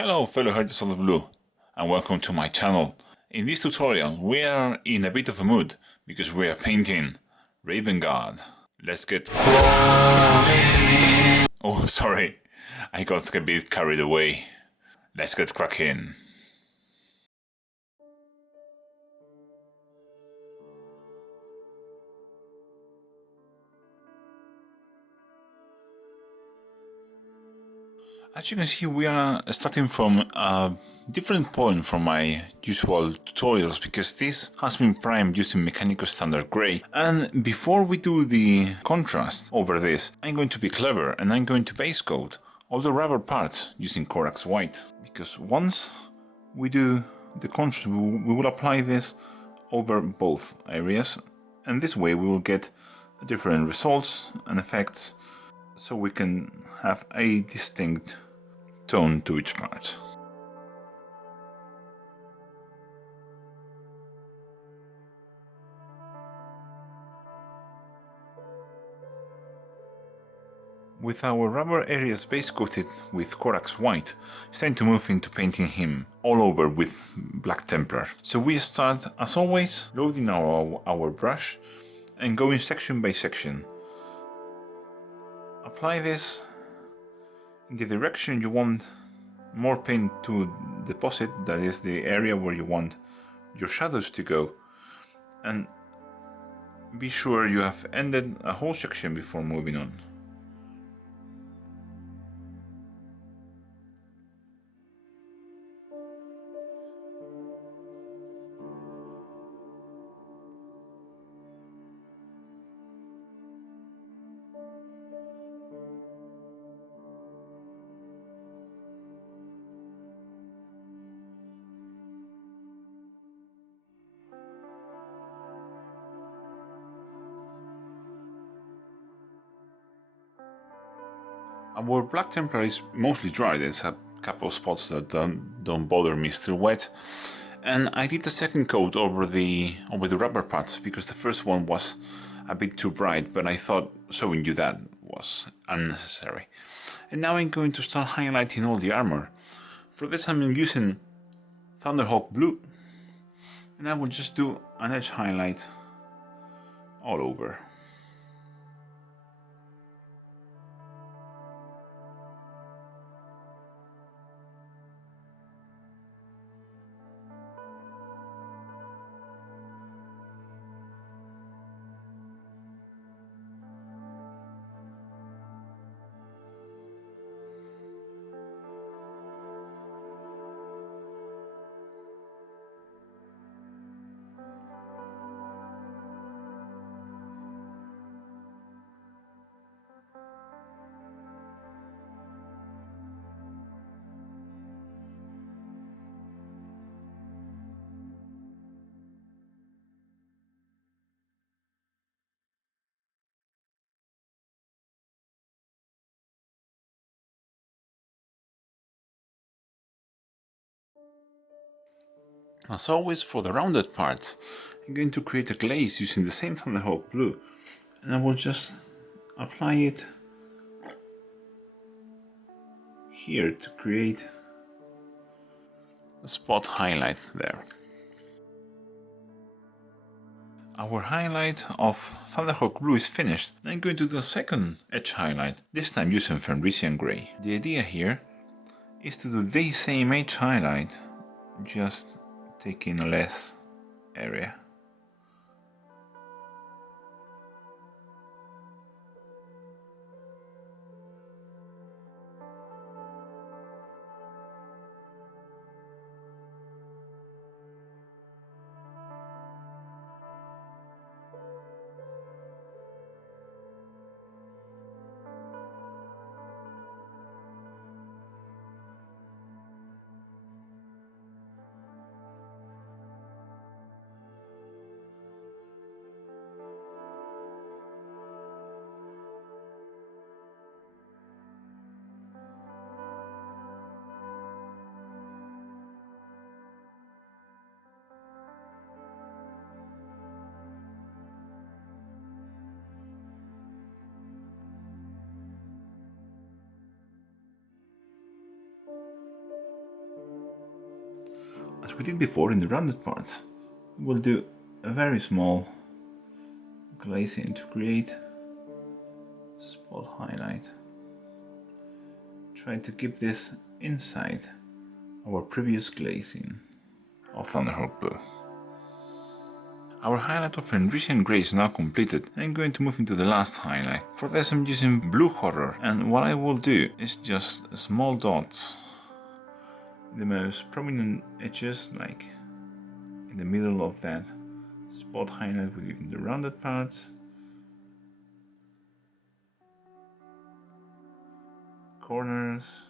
Hello fellow Hearts of the Blue, and welcome to my channel. In this tutorial we are in a bit of a mood because we are painting Raven God. Let's get Oh sorry, I got a bit carried away. Let's get cracking. As you can see, we are starting from a different point from my usual tutorials because this has been primed using mechanical standard gray, and before we do the contrast over this, I'm going to be clever and I'm going to base coat all the rubber parts using Corax white, because once we do the contrast we will apply this over both areas, and this way we will get different results and effects, so we can have a distinct tone to each part. With our rubber areas base coated with Corax white, it's time to move into painting him all over with Black Templar. So we start, as always, loading our brush and going section by section. Apply this in the direction you want more paint to deposit, that is the area where you want your shadows to go, and be sure you have ended a whole section before moving on. Our Black Templar is mostly dry. There's a couple of spots that don't bother me, still wet. And I did the second coat over the rubber parts because the first one was a bit too bright, but I thought showing you that was unnecessary. And now I'm going to start highlighting all the armor. For this I'm using Thunderhawk blue, and I will just do an edge highlight all over. As always, for the rounded parts, I'm going to create a glaze using the same Thunderhawk blue, and I will just apply it here to create a spot highlight there. Our highlight of Thunderhawk blue is finished. I'm going to do the second edge highlight, this time using Fenrisian grey. The idea here is to do the same edge highlight, just taking less area. As we did before in the rounded parts, we'll do a very small glazing to create spot highlight. Try to keep this inside our previous glazing of Thunderhawk Blue. Our highlight of Enriching Grey is now completed. I'm going to move into the last highlight. For this I'm using Blue Horror, and what I will do is just small dots in the most prominent edges, like in the middle of that spot highlight within the rounded parts, corners,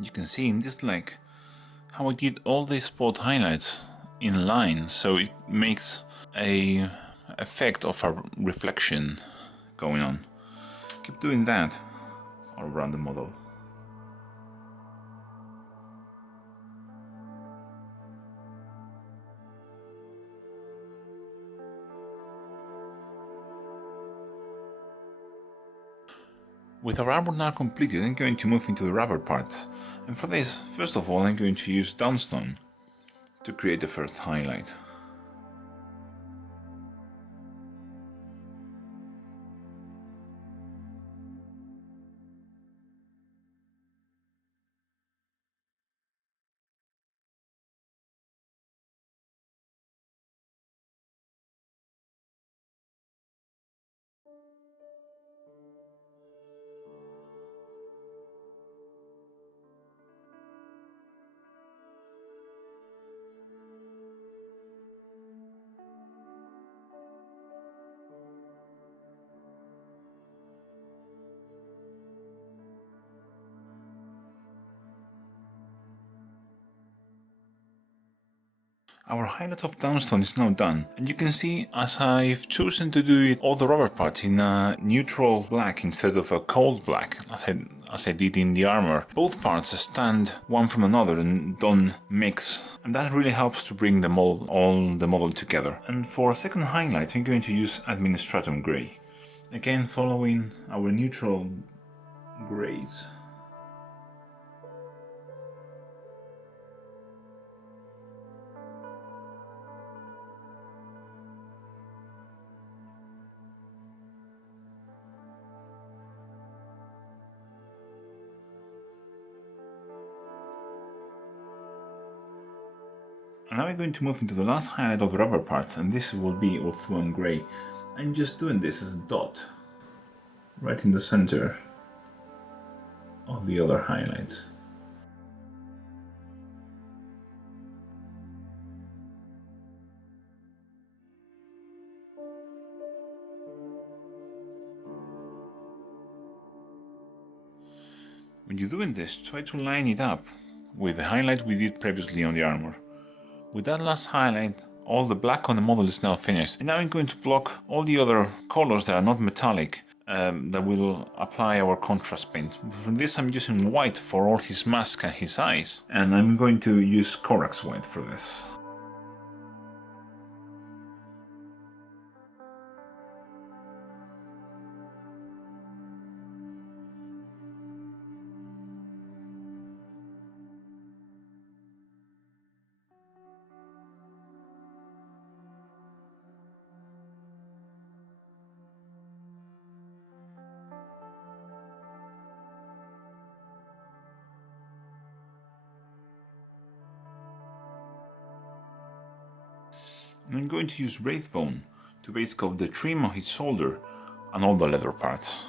you can see in this leg how I did all these spot highlights in line, so it makes a effect of a reflection going on. Keep doing that all around the model. With our armor now completed, I'm going to move into the rubber parts, and for this, first of all, I'm going to use Downstone to create the first highlight. Our highlight of Downstone is now done, and you can see as I've chosen to do it all the rubber parts in a neutral black instead of a cold black, as I did in the armor, both parts stand one from another and don't mix, and that really helps to bring all the model together. And for a second highlight I'm going to use Administratum Grey, again following our neutral greys. And now we're going to move into the last highlight of the rubber parts, and this will be Ulthuan Grey. I'm just doing this as a dot, right in the center of the other highlights. When you're doing this, try to line it up with the highlight we did previously on the armor. With that last highlight, all the black on the model is now finished, and now I'm going to block all the other colors that are not metallic that will apply our contrast paint. For this I'm using white for all his mask and his eyes, and I'm going to use Corax white for this. And I'm going to use Wraithbone to base coat the trim on his shoulder and all the leather parts.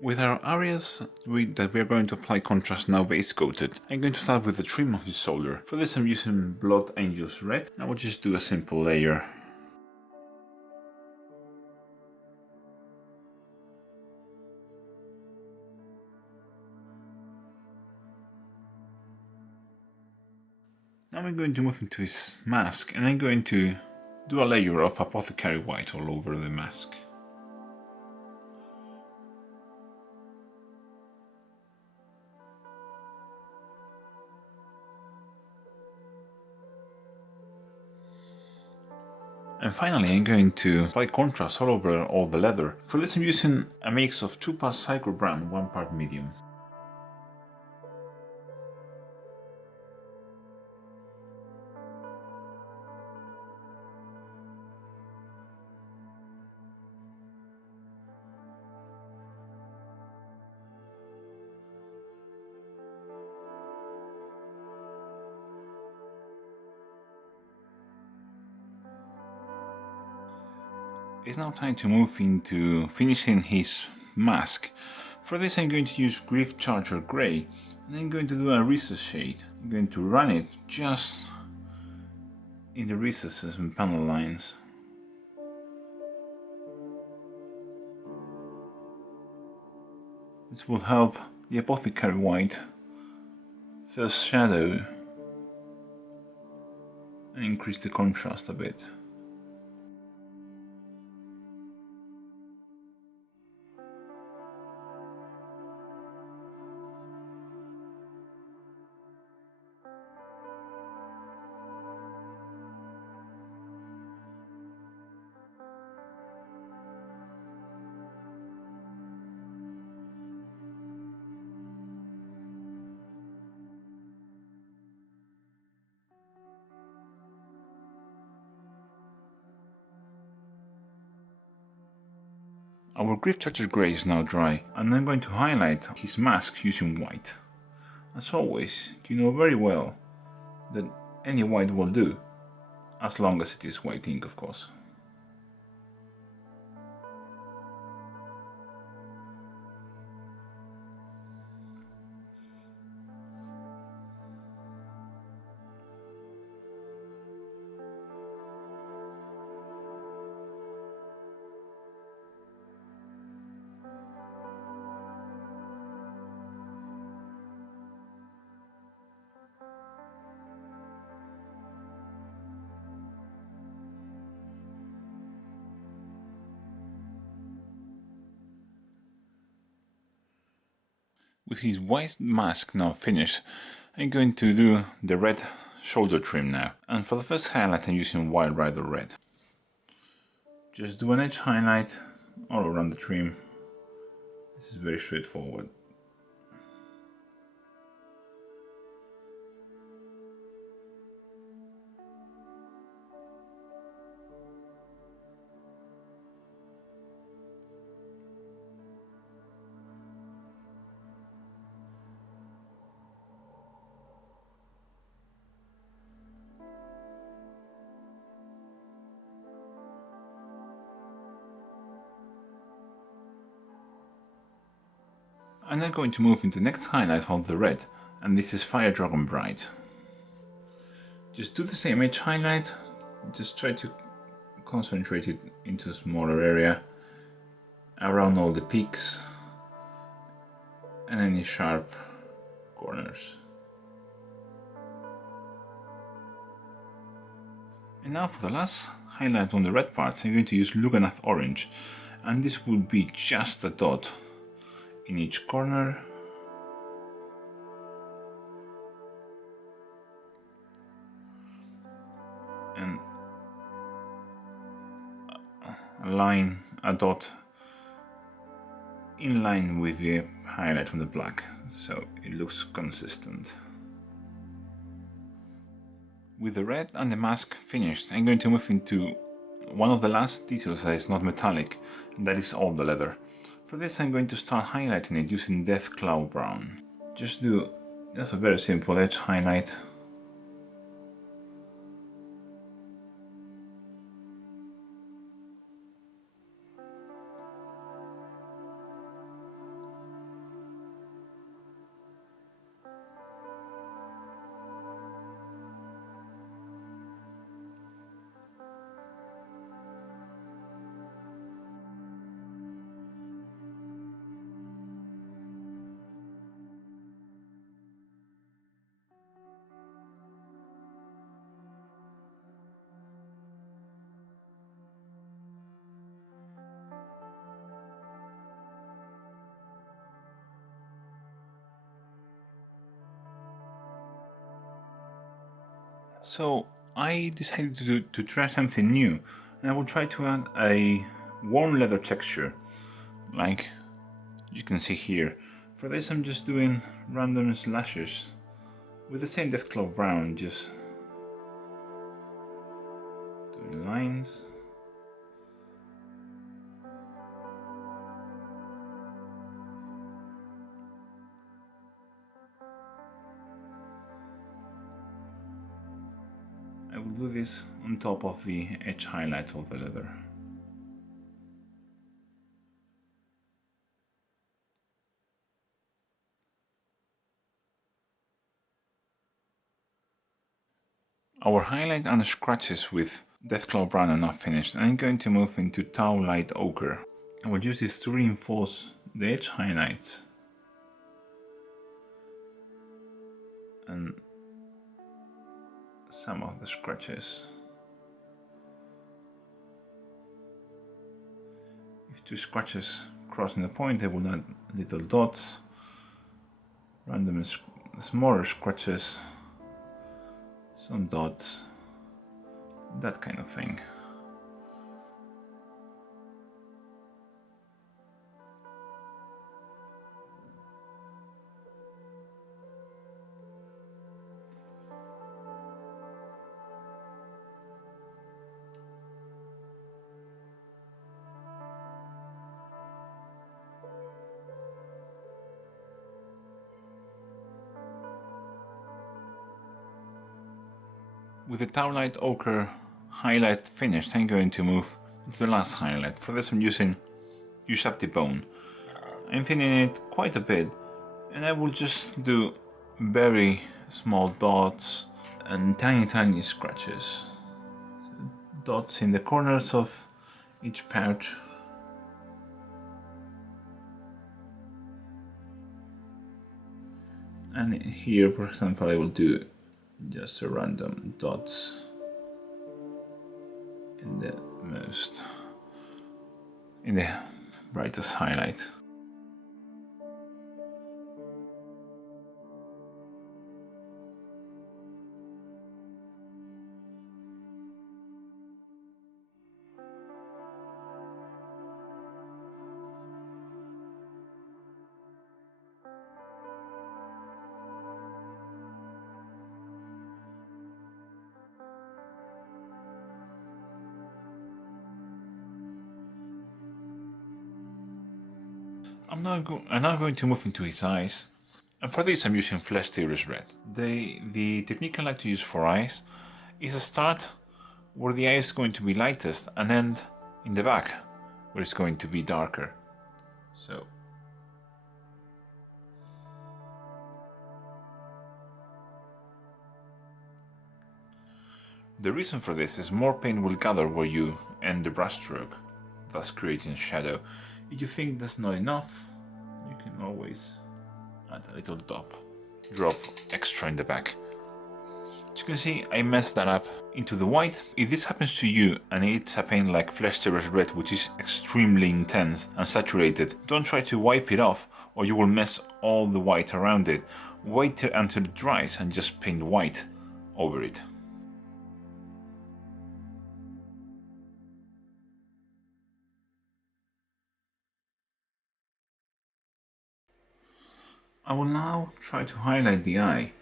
With our areas that we are going to apply contrast now base coated, I'm going to start with the trim of his shoulder. For this I'm using Blood Angels Red. I will just do a simple layer. Now I'm going to move into his mask and I'm going to do a layer of Apothecary White all over the mask. And finally I'm going to apply contrast all over all the leather. For this I'm using a mix of 2 parts Psycho Brown, 1 part medium. It's now time to move into finishing his mask. For this I'm going to use Grief Charger Grey and I'm going to do a recess shade. I'm going to run it just in the recesses and panel lines. This will help the Apothecary White first shadow and increase the contrast a bit. Our Grief Charger Grey is now dry and I'm going to highlight his mask using white. As always, you know very well that any white will do, as long as it is white ink of course. With his white mask now finished, I'm going to do the red shoulder trim now. And for the first highlight I'm using Wild Rider Red. Just do an edge highlight all around the trim. This is very straightforward. I'm now going to move into the next highlight of the red, and this is Fire Dragon Bright. Just do the same edge highlight, just try to concentrate it into a smaller area, around all the peaks and any sharp corners. And now for the last highlight on the red parts, I'm going to use Luganath Orange, and this will be just a dot in each corner. And a dot in line with the highlight from the black, so it looks consistent. With the red and the mask finished, I'm going to move into one of the last details that is not metallic, and that is all the leather. For this I'm going to start highlighting it using Death Cloud Brown. Just a very simple edge highlight. So I decided to try something new, and I will try to add a warm leather texture, like you can see here. For this I'm just doing random slashes with the same Deathclaw brown, just doing lines. I will do this on top of the edge highlight of the leather. Our highlight and scratches with Deathclaw Brown are now finished, and I'm going to move into Tau Light Ochre. I will use this to reinforce the edge highlights and some of the scratches. If two scratches crossing the point, I will add little dots, random smaller scratches, some dots, that kind of thing. With the Taulight Ochre highlight finished, I'm going to move to the last highlight. For this I'm using Use Up the Bone. I'm thinning it quite a bit, and I will just do very small dots and tiny scratches. Dots in the corners of each pouch. And here, for example, I will do just a random dots in the brightest highlight. I'm now going to move into his eyes, and for this I'm using Flesh Tearers Red. The technique I like to use for eyes is a start where the eye is going to be lightest and end in the back where it's going to be darker. So the reason for this is more paint will gather where you end the brushstroke, thus creating shadow. If you think that's not enough, you can always add a little drop extra in the back. As you can see, I messed that up into the white. If this happens to you and it's a paint like Flesh Tearers Red, which is extremely intense and saturated, don't try to wipe it off or you will mess all the white around it. Wait until it dries and just paint white over it. I will now try to highlight the eye.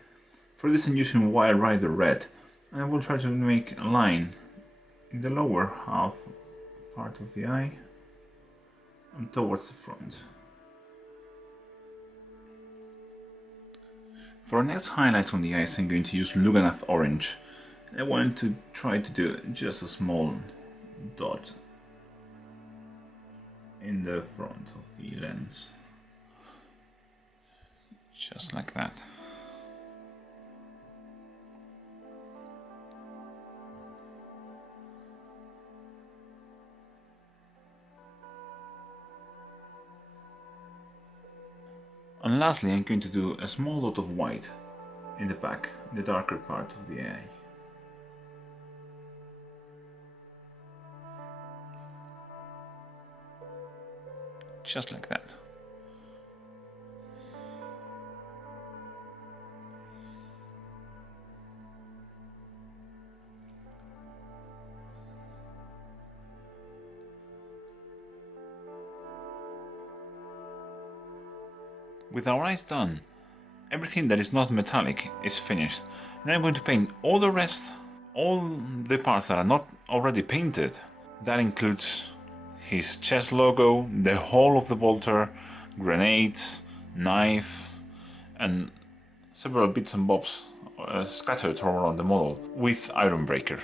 For this I'm using Wild Rider Red, and I will try to make a line in the lower half part of the eye and towards the front. For our next highlight on the eyes I'm going to use Lugganath Orange. I want to try to do just a small dot in the front of the lens. Just like that. And lastly, I'm going to do a small dot of white in the back, the darker part of the eye. Just like that. With our eyes done, everything that is not metallic is finished. Now I'm going to paint all the rest, all the parts that are not already painted. That includes his chest logo, the whole of the bolter, grenades, knife, and several bits and bobs scattered around the model with Iron Breaker.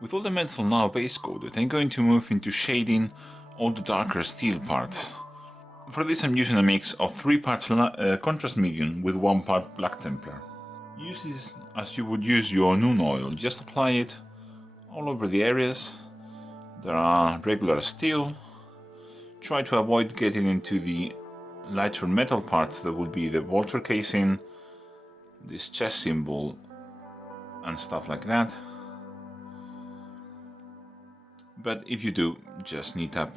With all the metal now base coated, I'm going to move into shading all the darker steel parts. For this I'm using a mix of 3 parts contrast medium with 1 part black Templar. Use this as you would use your Noon oil, just apply it all over the areas that are regular steel. Try to avoid getting into the lighter metal parts that will be the bolter casing, this chest symbol and stuff like that. But if you do, just neat up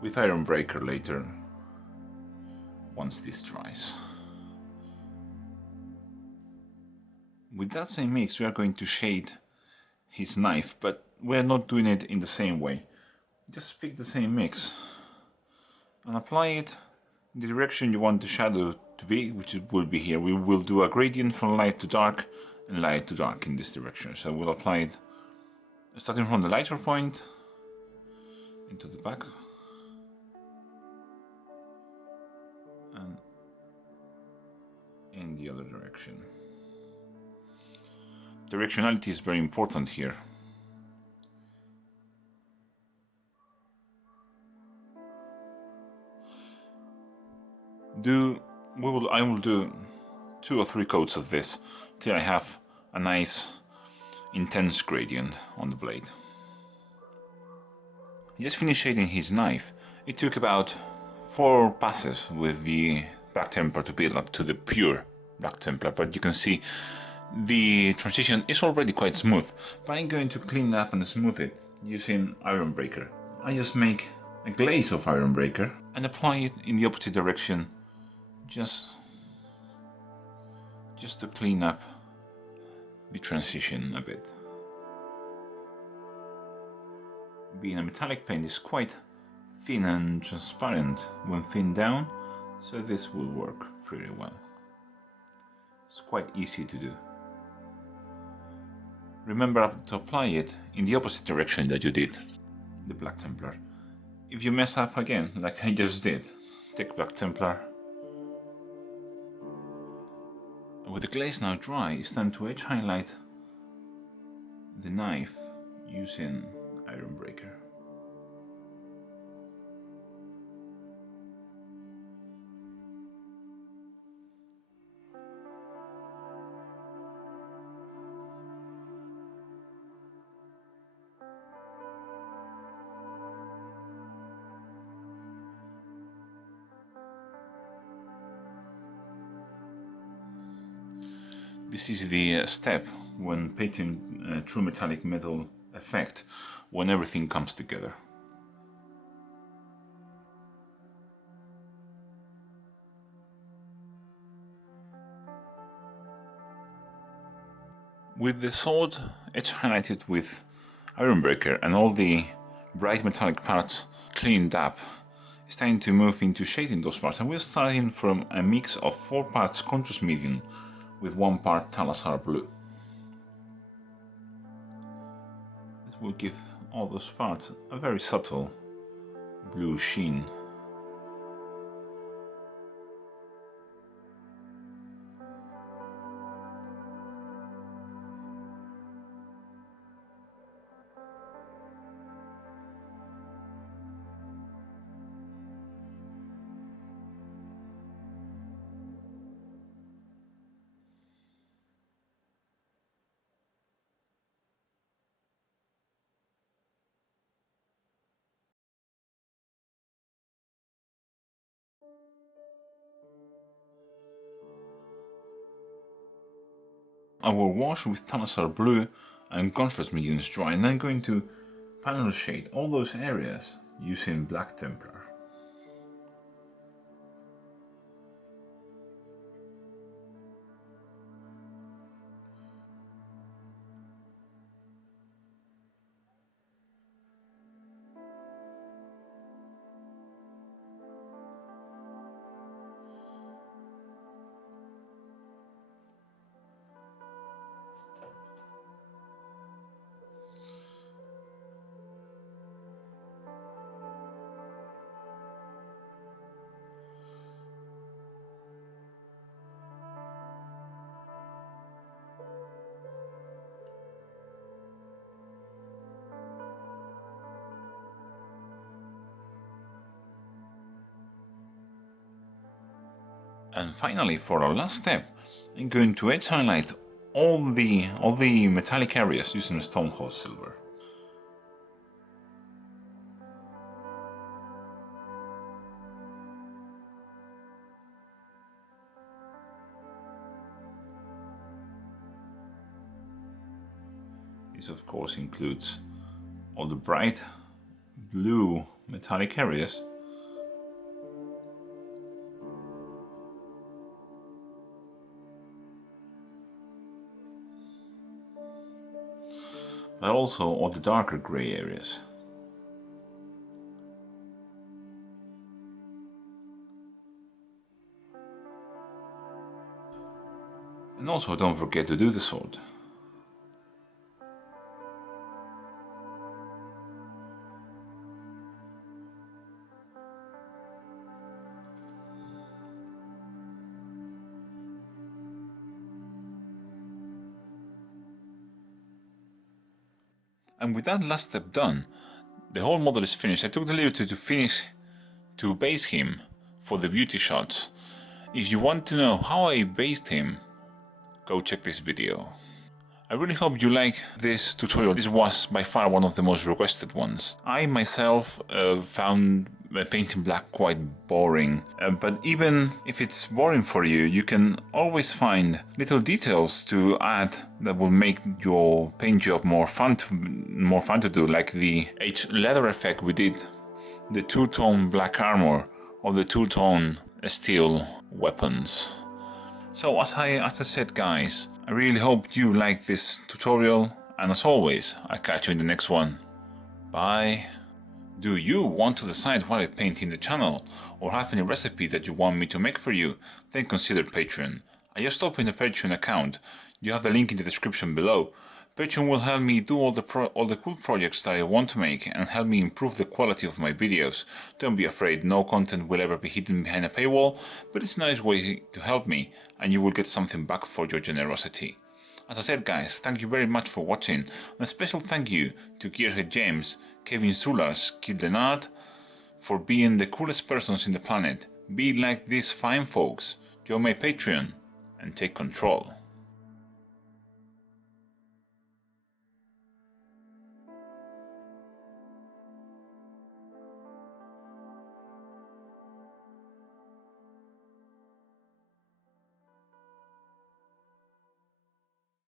with Iron Breaker later, once this dries. With that same mix we are going to shade his knife, but we are not doing it in the same way. Just pick the same mix and apply it in the direction you want the shadow to be, which it will be here. We will do a gradient from light to dark and light to dark in this direction. So we'll apply it starting from the lighter point into the back and in the other direction. Directionality is very important here. I will do 2 or 3 coats of this till I have a nice intense gradient on the blade. Just finished shading his knife. It took about 4 passes with the Black Templar to build up to the pure Black Templar, but you can see the transition is already quite smooth. But I'm going to clean up and smooth it using Iron Breaker. I just make a glaze of Iron Breaker and apply it in the opposite direction just to clean up the transition a bit. Being a metallic paint is quite thin and transparent when thinned down, so this will work pretty well. It's quite easy to do. Remember to apply it in the opposite direction that you did the Black Templar. If you mess up again, like I just did, take Black Templar. With the glaze now dry, it's time to edge highlight the knife using Iron Breaker. This is the step when painting true metallic metal effect, when everything comes together. With the sword edge highlighted with Iron Breaker and all the bright metallic parts cleaned up, it's time to move into shading those parts, and we're starting from a mix of 4 parts contrast medium with 1 part Talazar blue. This will give all those parts a very subtle blue sheen. I will wash with Tanasar Blue and Contrast Mediums Dry, and I'm going to panel shade all those areas using Black Templar. And finally, for our last step, I'm going to edge highlight all the metallic areas using Stonehouse Silver. This of course includes all the bright blue metallic areas, but also all the darker grey areas. And also don't forget to do the sword. And with that last step done, the whole model is finished. I took the liberty to base him for the beauty shots. If you want to know how I based him, go check this video. I really hope you like this tutorial. This was by far one of the most requested ones. I myself found painting black quite boring, but even if it's boring for you, you can always find little details to add that will make your paint job more fun to do, like the H leather effect we did, the two-tone black armor, or the two-tone steel weapons. So as I said, guys, I really hope you like this tutorial, and as always, I'll catch you in the next one. Bye. Do you want to decide what I paint in the channel, or have any recipe that you want me to make for you? Then consider Patreon. I just opened a Patreon account. You have the link in the description below. Patreon will help me do all the cool projects that I want to make and help me improve the quality of my videos. Don't be afraid, no content will ever be hidden behind a paywall, but it's a nice way to help me and you will get something back for your generosity. As I said, guys, thank you very much for watching, and a special thank you to Gearhead James, Kevin Sulas, Kid Leonard for being the coolest persons in the planet. Be like these fine folks, join my Patreon and take control.